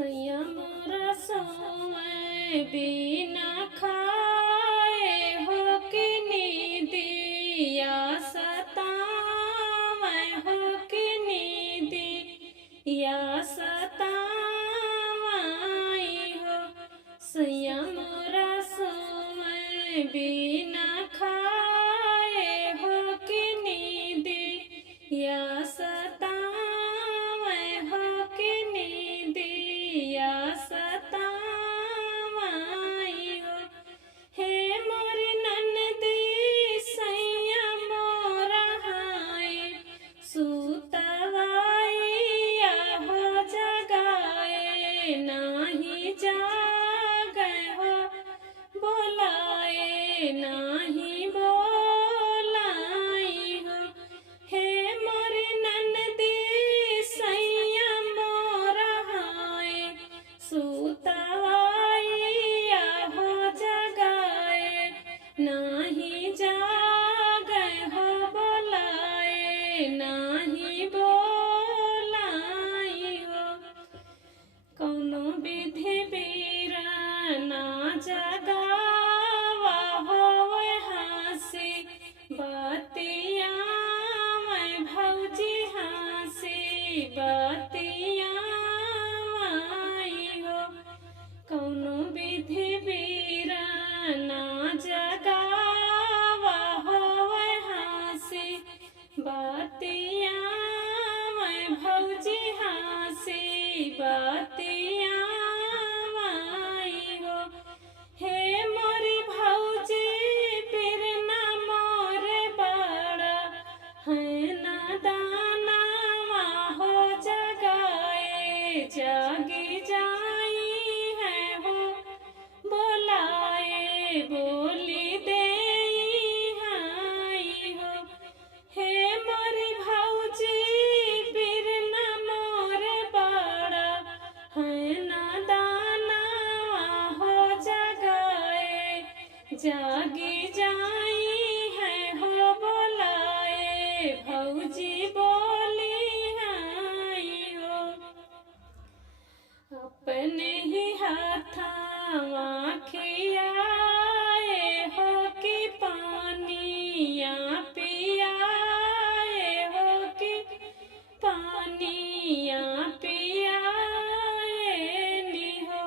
संयम रसों बिना खाए हो कि नीदिया सतावे हो कि नीदिया सतावाई हो। संयम रसों बिना खाए हो कि नीदिया सतावे हो कि नीदिया सतावाई हो। हे मोरी ननदी सैया मोरा हाय सुतवाइया हो जगाए नाही जागे हो बोलाए नाही बोलाई हो। हे मोरी ननदी सैया मोरा हाय सुतवाइया हो जगाए नाही जागे हो बोलाए नाही बोलाई हो। कौनो विधि बीरा ना जगावा हो हंसी बतिया मैं भौजी हंसी बतिया आई हो। कौनो विधि बीरा ना जगावा हो हंसी बतिया मैं भौजी हंसी बतिया आई हो। हे मोरी भौजी फिर ना मोरे बड़ा है ना दाना हो जगाए जागी जाई है हो बोलाए बोली दे हाई हो। हे मोरी भौजी फिर ना मोरे बड़ा है ना दाना हो जगाए जागी जाई है हो बोलाए भौजी बोली हाई हो। अपने ही हाथावा खियाए हो कि पानिया पियाए हो कि पानिया पियाए नी हो।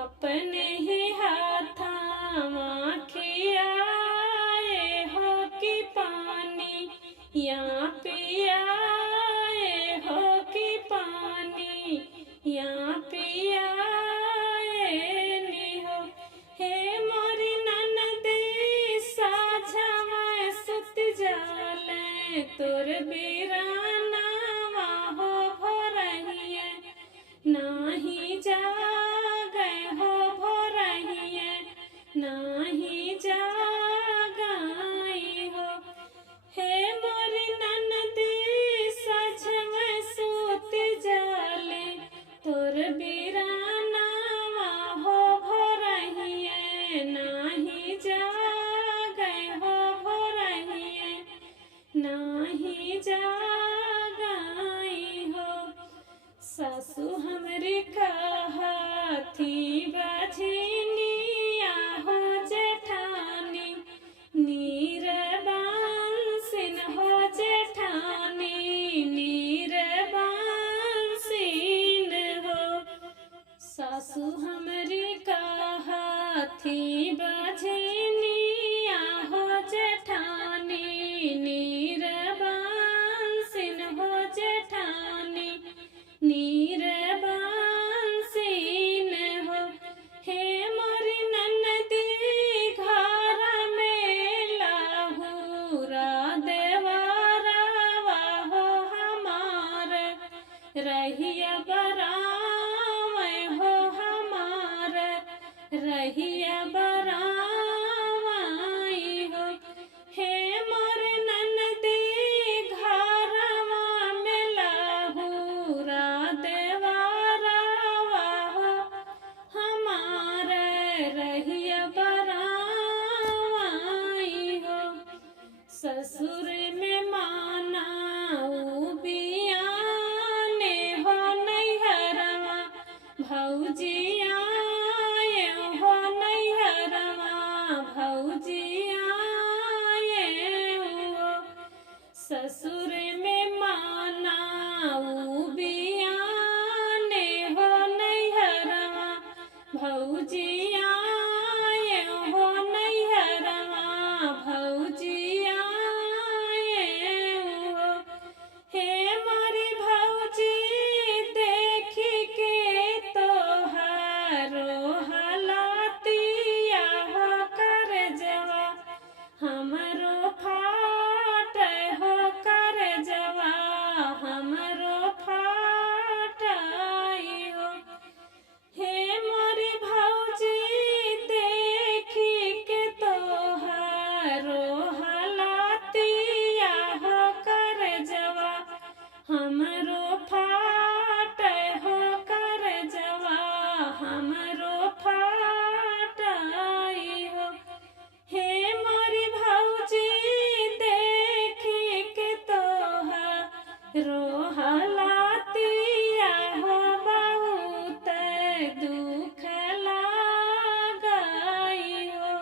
अपने ही हाथावा खियाए हो कि पानिया पियाए हो कि पानिया पियाए नी हो। हे मोरी ननदी साझा में सुत जाले तोर बीरानावा हो भोरहिए नाही जागे हो भोरहिए नाही जागाई हो। हे मोरी ननदी सच में सूत जाले तोर बीरानावा हो भोरहिए नाही जागे हो भोरहिए नाही जागाई हो। सासू हमरी कहती बझनिया हो जेठानी नीर बांसिन हो जेठानी नीर बांसिन हो। सासू हमरी कहती बझनिया हो जेठानी नीर बांसिन हो जेठानी नीर बांसिन हो। हे मोरी ननदी घर में लाहुरा देवरवा हो हमार रहिया बरावे हो हमार रहिया बरावे भौजी आए हो नैहरवा, भौजी आए हो ससुर में मानाऊ बियाने हो नैहरवा, भौजी आए हो नैहरवा, भौजी आए हो। हे मोरी भौजी देखी के तोहारो हालातिया हो कर जवा, हमरो फाट हो कर जवा, हमरो फाटाई हो। हे मोरी भौजी देखी के तोहारो हालातिया हो कर जवा, हमरो फाट हो कर जवा, हमरो फाटाई हो। हे मोरी भौजी देखी के तोहारो हालातिया हो बहुत दुख लागई हो।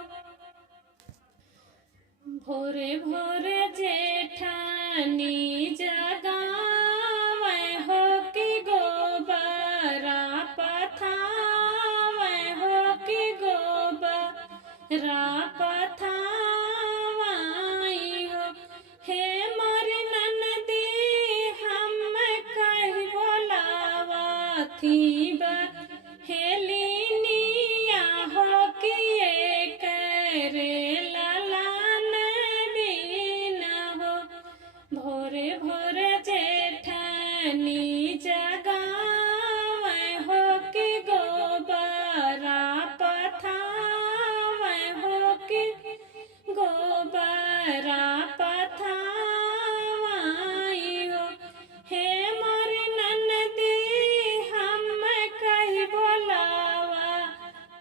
भोरे भोरे जेठानी जगावे हो कि गोबरा पथावे हो कि गोबरा पथावाई हो। हे मोरी ननदी हम कहीं बोलावा थी हेलिनिया हो कि ये करे ललन बीना हो। भोरे भोरे जेठानी जगावे हो कि गोबरा पथावे हो कि गोबरा पथावाई हो। हे मोरी ननदी हम कहीं बोलावा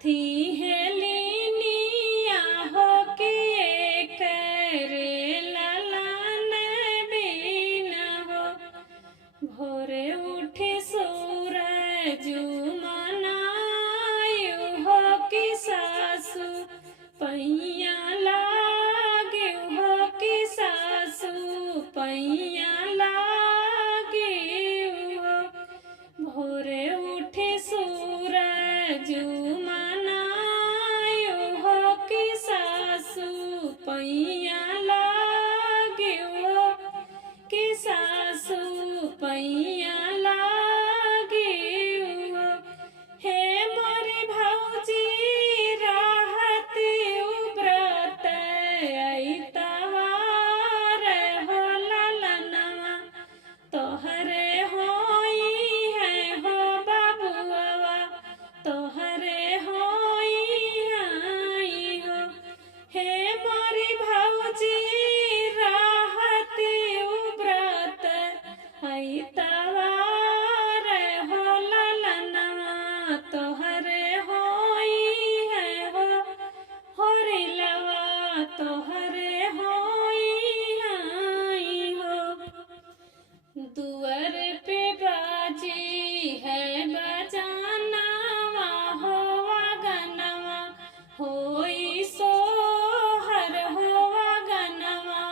थी हेलिनिया हो कि ये करे ललन बीना हो। भोरे उठी सूरज मनायु हो कि सासु पैया लागे हो कि सासु पैया लागे हो। भोरे उठी सूरज मनायु हो कि सासु पैया लागे हो कि सासु पैया लागे हो। हे मोरी भौजी राहती उब्रत ऐतवार हो ललनवा, तोहरे होई है हो बाबुआ, तोहरे होई आई हो। हे मोरी भौजी राहती उब्रत ऐतवार हो ललनवा, तोहरे होई है हो होरिलवा, तोहरे होई आई हो। दुअर पे बाजी है बजानवा हो वगनवा, होई सोहर हो वगनवा,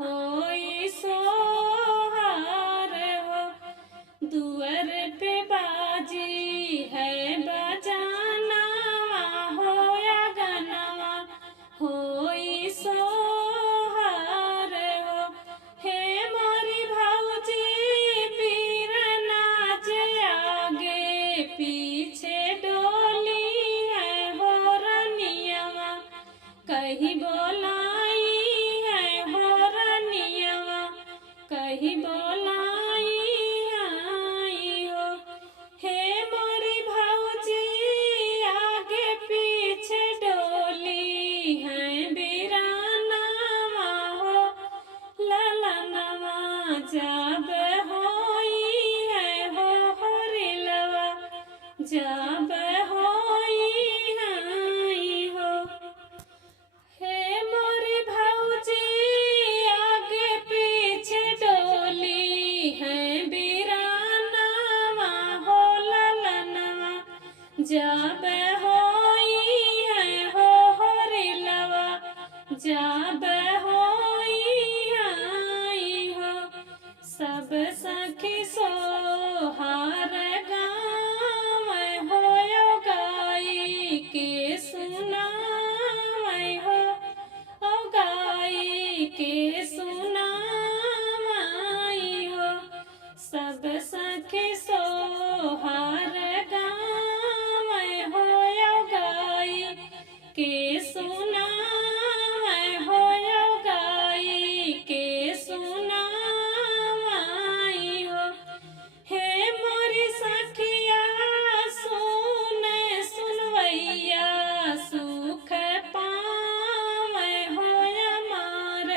होई सोहर हो। दुअर पे बाजी है बजानवा हो वगनवा, होई सोहर हो। हे मोरी भौजी पीर नाच आगे पीछे डोली है हो रनियवा, कहीं बोलाई है हो रनियवा, कहीं बोलाई आई हो। हे मोरी भौजी आगे पीछे डोली है बिरानवा हो ललनवा, जब होई है हो होरिलवा, जब होई आई हो। हे मोरी भौजी आगे पीछे डोली है बिरानवा हो ललनवा, जब होई है हो रे लवा जब होई आई हो सब सखी सोहार गाँव होयो गाई के सुनाई हो ओ गाई के सुनाई हो सब सखी सोहार गाँव होयो गाई के सुनाई होयो गाई के सुनाई हो हे मोरी सखिया सुन सुनवैया सुख पावे होया मार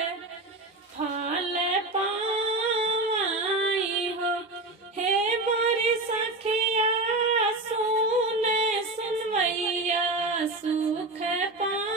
फल पाई हो हे मोरी सखिया सुन सुनवैया सुख पावे